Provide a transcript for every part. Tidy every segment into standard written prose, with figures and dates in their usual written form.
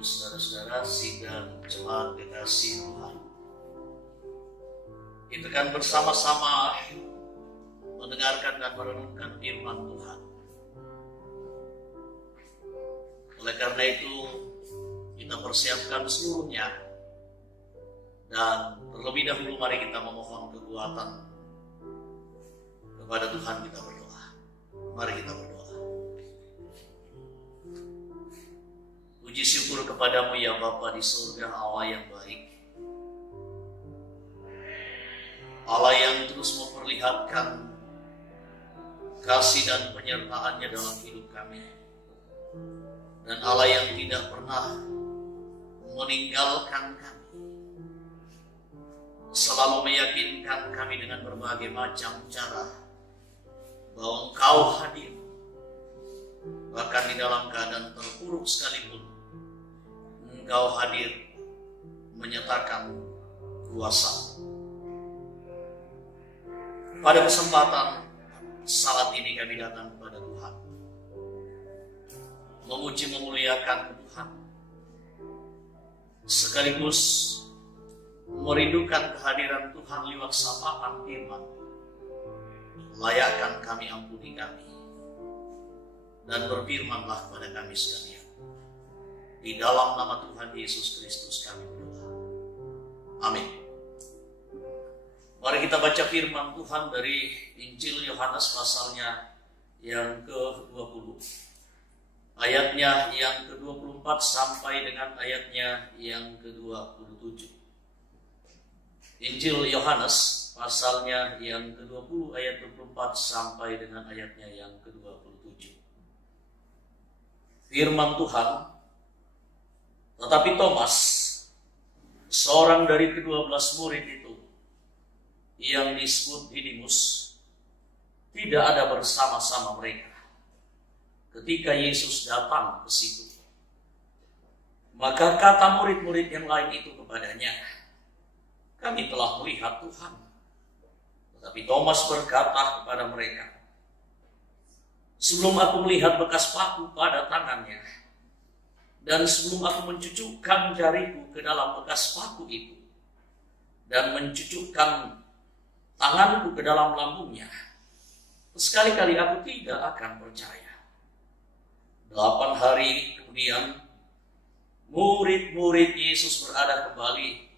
Ibu saudara-saudara, sidang jemaat kekasih Tuhan. Kita akan bersama-sama mendengarkan dan merenungkan firman Tuhan. Oleh karena itu, kita persiapkan seluruhnya. Dan terlebih dahulu mari kita memohon kekuatan kepada Tuhan. Kita berdoa. Mari kita berdoa. Puji syukur kepadamu ya Bapa di surga, Allah yang baik, Allah yang terus memperlihatkan kasih dan penyertaannya dalam hidup kami, dan Allah yang tidak pernah meninggalkan kami, selalu meyakinkan kami dengan berbagai macam cara bahwa Engkau hadir, bahkan di dalam keadaan terpuruk sekalipun Engkau hadir menyatakan kuasa. Pada kesempatan saat ini kami datang kepada Tuhan, memuji memuliakan Tuhan, sekaligus merindukan kehadiran Tuhan lewat sapaan firman. Layakkan kami, ampuni kami, dan berfirmanlah kepada kami sekalian. Di dalam nama Tuhan Yesus Kristus kami berdoa. Amin. Mari kita baca firman Tuhan dari Injil Yohanes pasalnya yang ke-20. Ayatnya yang ke-24 sampai dengan ayatnya yang ke-27. Injil Yohanes pasalnya yang ke-20 ayat 24 sampai dengan ayatnya yang ke-27. Firman Tuhan, tetapi Thomas, seorang dari ke-12 murid itu, yang disebut Didimus, tidak ada bersama-sama mereka ketika Yesus datang ke situ. Maka kata murid-murid yang lain itu kepadanya, kami telah melihat Tuhan. Tetapi Thomas berkata kepada mereka, sebelum aku melihat bekas paku pada tangannya, dan sebelum aku mencucukkan jariku ke dalam bekas paku itu, dan mencucukkan tanganku ke dalam lambungnya, sekali-kali aku tidak akan percaya. 8 hari kemudian, murid-murid Yesus berada kembali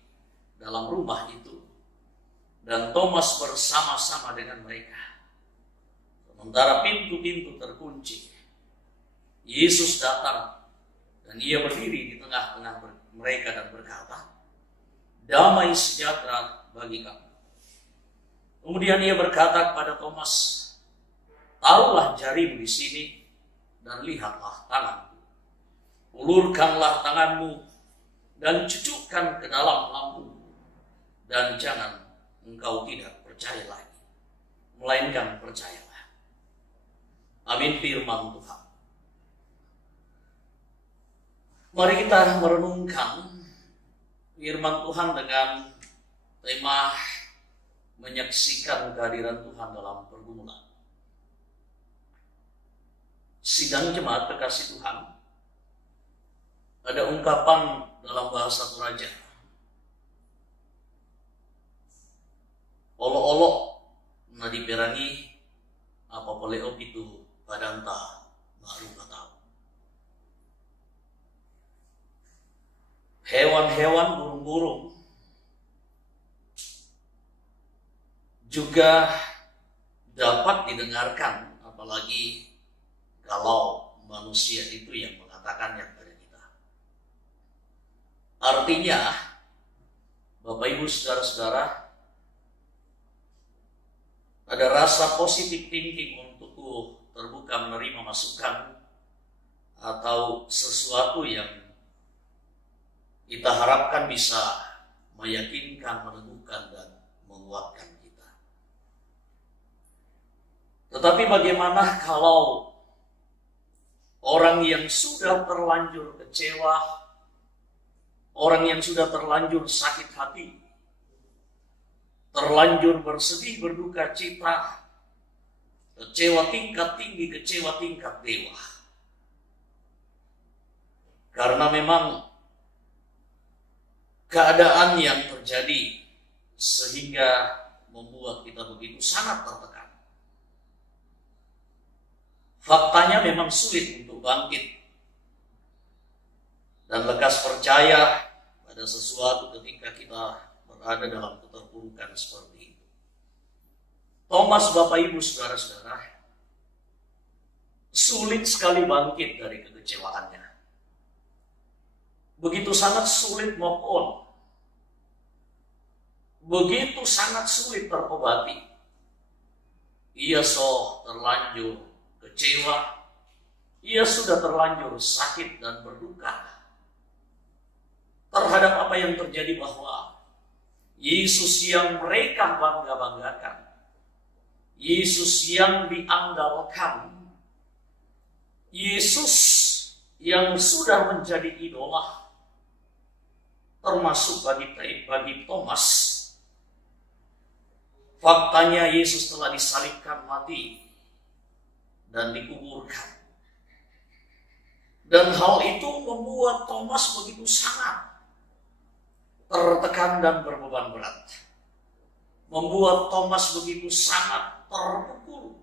dalam rumah itu, dan Thomas bersama-sama dengan mereka. Sementara pintu-pintu terkunci, Yesus datang, dan ia berdiri di tengah-tengah mereka dan berkata, damai sejahtera bagi kamu. Kemudian ia berkata kepada Thomas, taruhlah jarimu di sini dan lihatlah tanganku. Ulurkanlah tanganmu dan cucukkan ke dalam lambungku, dan jangan engkau tidak percaya lagi, melainkan percayalah. Amin. Firman Tuhan. Mari kita merenungkan firman Tuhan dengan tema menyaksikan kehadiran Tuhan dalam pergumulan. Sidang jemaat kekasih Tuhan, ada ungkapan dalam bahasa Toraja, olo-olo na diperangi apa poleo itu padanta baru katau. Hewan-hewan, burung-burung juga dapat didengarkan, apalagi kalau manusia itu yang mengatakannya kepada kita. Artinya, Bapak Ibu saudara-saudara, ada rasa positif thinking untuk terbuka menerima masukan atau sesuatu yang kita harapkan bisa meyakinkan, meneguhkan, dan menguatkan kita. Tetapi bagaimana kalau orang yang sudah terlanjur kecewa, orang yang sudah terlanjur sakit hati, terlanjur bersedih, berduka cita, kecewa tingkat tinggi, kecewa tingkat dewa. Karena memang keadaan yang terjadi sehingga membuat kita begitu sangat tertekan. Faktanya memang sulit untuk bangkit dan lekas percaya pada sesuatu ketika kita berada dalam keterpurukan seperti itu. Thomas, Bapak Ibu, Saudara-saudara, sulit sekali bangkit dari kekecewaannya. Begitu sangat sulit move on. Begitu sangat sulit terobati. Ia terlanjur kecewa. Ia sudah terlanjur sakit dan berduka terhadap apa yang terjadi, bahwa Yesus yang mereka bangga-banggakan, Yesus yang diandalkan, Yesus yang sudah menjadi idola, termasuk bagi Thomas. Faktanya Yesus telah disalibkan mati dan dikuburkan. Dan hal itu membuat Thomas begitu sangat tertekan dan berbeban berat. Membuat Thomas begitu sangat terpukul.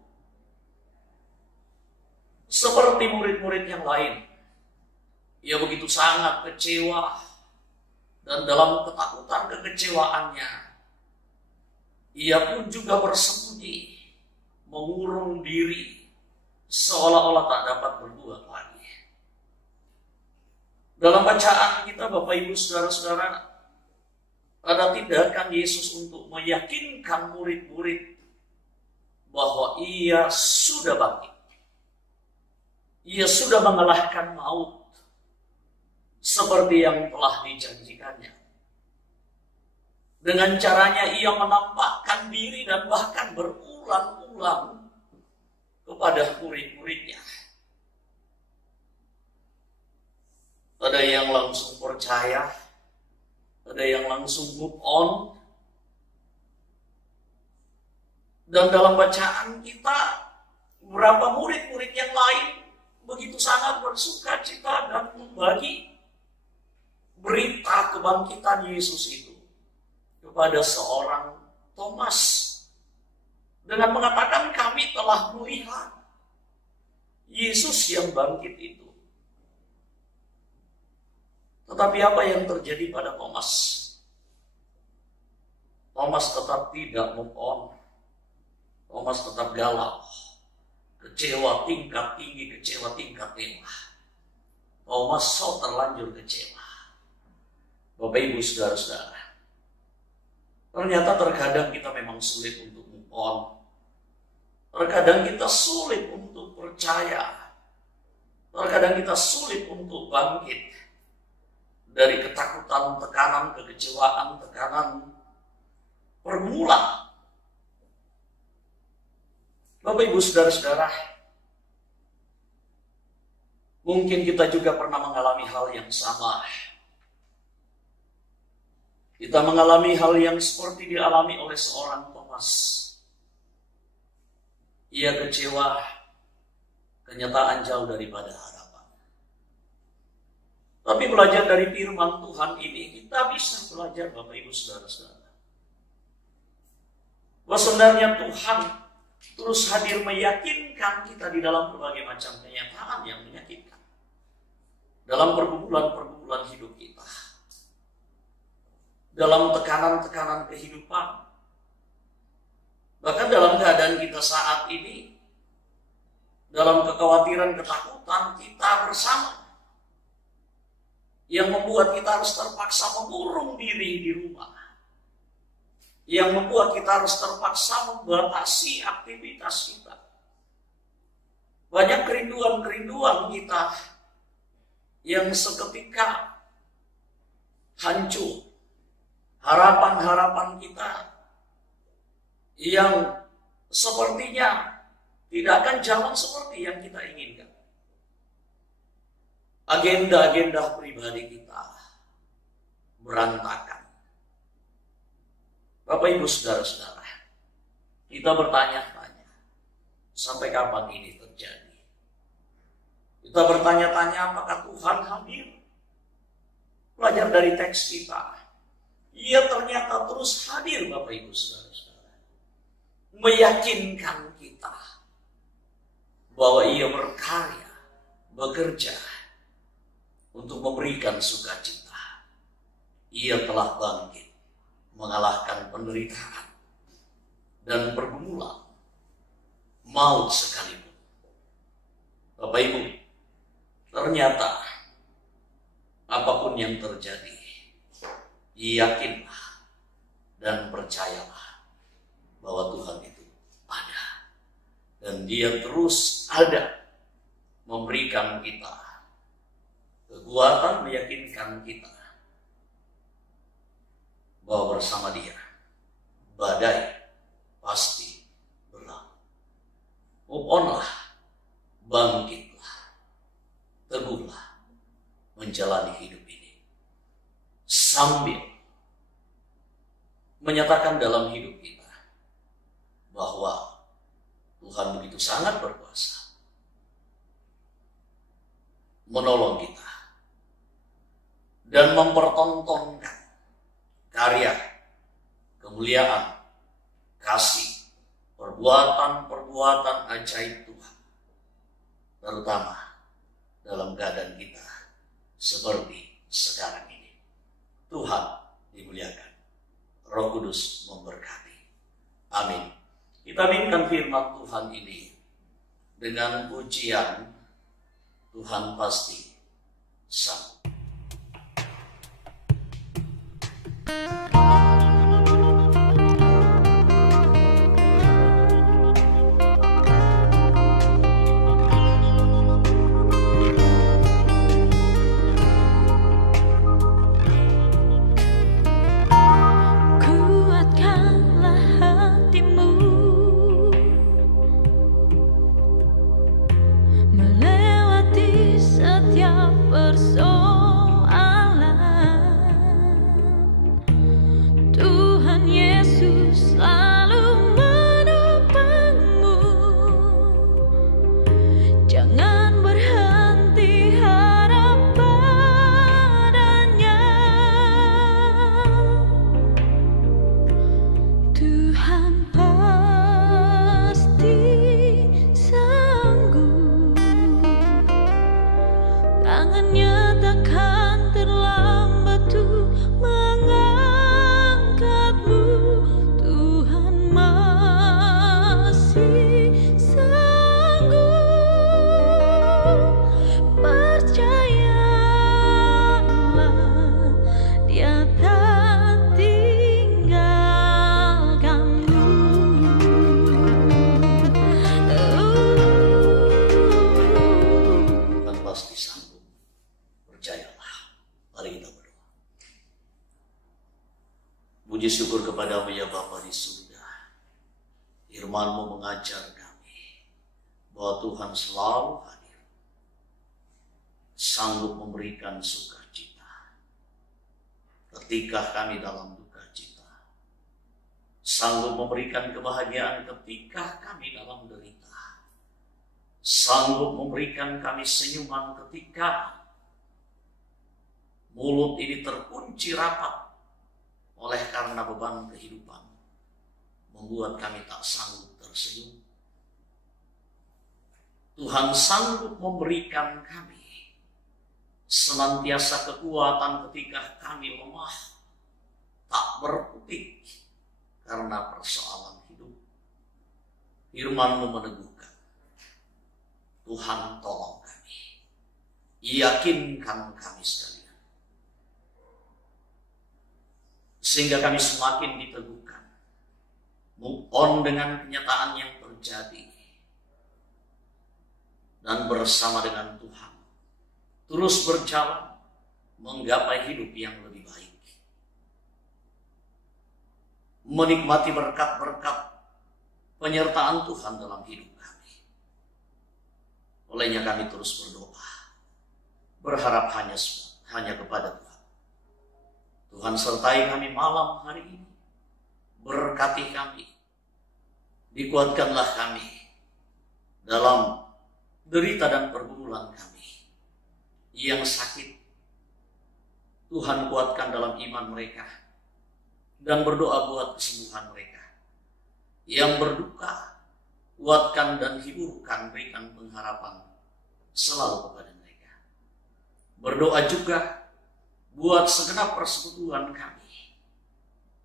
Seperti murid-murid yang lain, ia begitu sangat kecewa, dan dalam ketakutan kekecewaannya, ia pun juga bersembunyi, mengurung diri, seolah-olah tak dapat berbuat lagi. Dalam bacaan kita, Bapak Ibu Saudara-saudara, ada tindakan Yesus untuk meyakinkan murid-murid bahwa ia sudah bangkit. Ia sudah mengalahkan maut seperti yang telah dijanjikannya. Dengan caranya ia menampakkan diri dan bahkan berulang-ulang kepada murid-muridnya. Ada yang langsung percaya, ada yang langsung move on. Dan dalam bacaan kita, beberapa murid-murid yang lain begitu sangat bersuka cita dan membagi berita kebangkitan Yesus itu kepada seorang Thomas dengan mengatakan, kami telah melihat Yesus yang bangkit itu. Tetapi apa yang terjadi pada Thomas? Thomas tetap tidak move on. Thomas tetap galau. Kecewa tingkat tinggi, kecewa tingkat lemah. Thomas terlanjur kecewa. Bapak Ibu Saudara-saudara, ternyata terkadang kita memang sulit untuk move on. Terkadang kita sulit untuk percaya. Terkadang kita sulit untuk bangkit dari ketakutan, tekanan, kekecewaan, tekanan pergumulan. Bapak Ibu Saudara-saudara, mungkin kita juga pernah mengalami hal yang sama. Kita mengalami hal yang seperti dialami oleh seorang Thomas. Ia kecewa, kenyataan jauh daripada harapan. Tapi belajar dari firman Tuhan ini, kita bisa belajar, Bapak Ibu Saudara-saudara, bahwa sebenarnya Tuhan terus hadir meyakinkan kita di dalam berbagai macam kenyataan yang menyakitkan dalam pergumulan-pergumulan hidup kita, dalam tekanan-tekanan kehidupan, bahkan dalam keadaan kita saat ini, dalam kekhawatiran, ketakutan kita bersama, yang membuat kita harus terpaksa mengurung diri di rumah, yang membuat kita harus terpaksa membatasi aktivitas kita. Banyak kerinduan-kerinduan kita yang seketika hancur. Harapan-harapan kita yang sepertinya tidak akan jalan seperti yang kita inginkan. Agenda-agenda pribadi kita berantakan. Bapak Ibu Saudara-saudara, kita bertanya-tanya, sampai kapan ini terjadi? Kita bertanya-tanya, apakah Tuhan hadir? Belajar dari teks kita. Ia ternyata terus hadir, Bapak Ibu Saudara-saudara, meyakinkan kita bahwa ia berkarya, bekerja untuk memberikan sukacita. Ia telah bangkit, mengalahkan penderitaan dan pergumulan, maut sekalipun. Bapak Ibu, ternyata apapun yang terjadi, yakinlah dan percayalah bahwa Tuhan itu ada. Dan Dia terus ada memberikan kita kekuatan, meyakinkan kita bahwa bersama Dia badai pasti berlalu. Move on-lah, bangkitlah, teguhlah menjalani hidup ini sambil menyatakan dalam hidup kita bahwa Tuhan begitu sangat berkuasa menolong kita dan mempertontonkan karya, kemuliaan, kasih, perbuatan-perbuatan ajaib Tuhan, terutama dalam keadaan kita seperti sekarang ini. Tuhan dimuliakan, Roh Kudus memberkati. Amin. Kita aminkan firman Tuhan ini dengan pujian Tuhan pasti sanggup. Puji syukur kepadamu ya Bapa di surga. Firman-Mu mengajar kami bahwa Tuhan selalu hadir, sanggup memberikan sukacita ketika kami dalam duka cita, sanggup memberikan kebahagiaan ketika kami dalam derita, sanggup memberikan kami senyuman ketika mulut ini terkunci rapat oleh karena beban kehidupan membuat kami tak sanggup tersenyum. Tuhan sanggup memberikan kami senantiasa kekuatan ketika kami lemah, tak berkutik karena persoalan hidup. Firman-Mu meneguhkan, Tuhan tolong kami, yakinkan kami sekalian, sehingga kami semakin diteguhkan, move on dengan kenyataan yang terjadi, dan bersama dengan Tuhan terus berjalan menggapai hidup yang lebih baik, menikmati berkat-berkat penyertaan Tuhan dalam hidup kami. Olehnya kami terus berdoa, berharap hanya kepada Tuhan. Tuhan sertai kami malam hari ini, berkati kami, dikuatkanlah kami dalam derita dan pergumulan kami. Yang sakit, Tuhan kuatkan dalam iman mereka. dan berdoa buat kesembuhan mereka. Yang berduka, kuatkan dan hiburkan, berikan pengharapan selalu kepada mereka. Berdoa juga buat segenap persekutuan kami.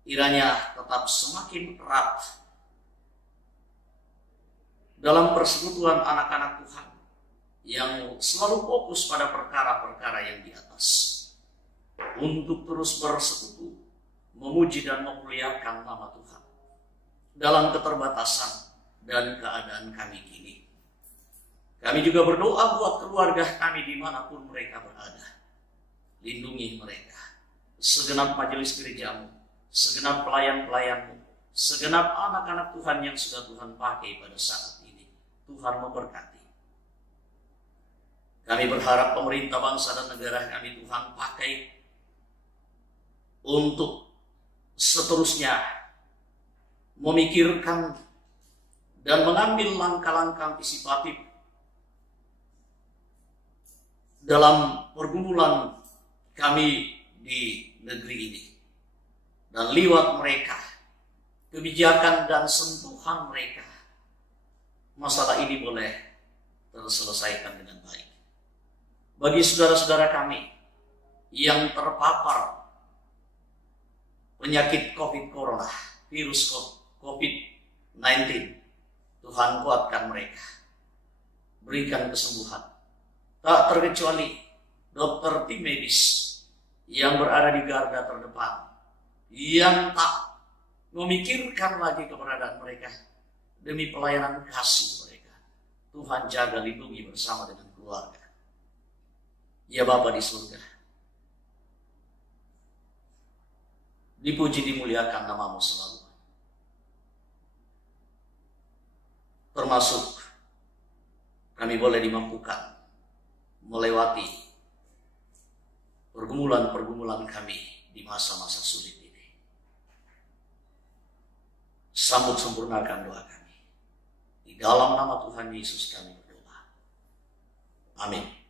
Kiranya tetap semakin erat dalam persekutuan anak-anak Tuhan yang selalu fokus pada perkara-perkara yang di atas, untuk terus bersekutu, memuji dan memuliakan nama Tuhan dalam keterbatasan dan keadaan kami kini. Kami juga berdoa buat keluarga kami dimanapun mereka berada. Lindungi mereka, segenap majelis gerejamu, segenap pelayan-pelayanmu, segenap anak-anak Tuhan yang sudah Tuhan pakai pada saat ini. Tuhan memberkati. Kami berharap pemerintah bangsa dan negara kami Tuhan pakai untuk seterusnya memikirkan dan mengambil langkah-langkah antisipatif dalam pergumulan kami di negeri ini. Dan lewat mereka, kebijakan dan sentuhan mereka, masalah ini boleh terselesaikan dengan baik. Bagi saudara-saudara kami yang terpapar penyakit corona, virus COVID-19, Tuhan kuatkan mereka, berikan kesembuhan. Tak terkecuali dokter tim medis yang berada di garda terdepan, yang tak memikirkan lagi keberadaan mereka demi pelayanan kasih mereka. Tuhan jaga, lindungi bersama dengan keluarga. Ya Bapa di surga, dipuji dimuliakan namamu selalu. Termasuk kami boleh dimampukan melewati pergumulan-pergumulan kami di masa-masa sulit ini. Sambut sempurnakan doa kami. Di dalam nama Tuhan Yesus kami berdoa. Amin.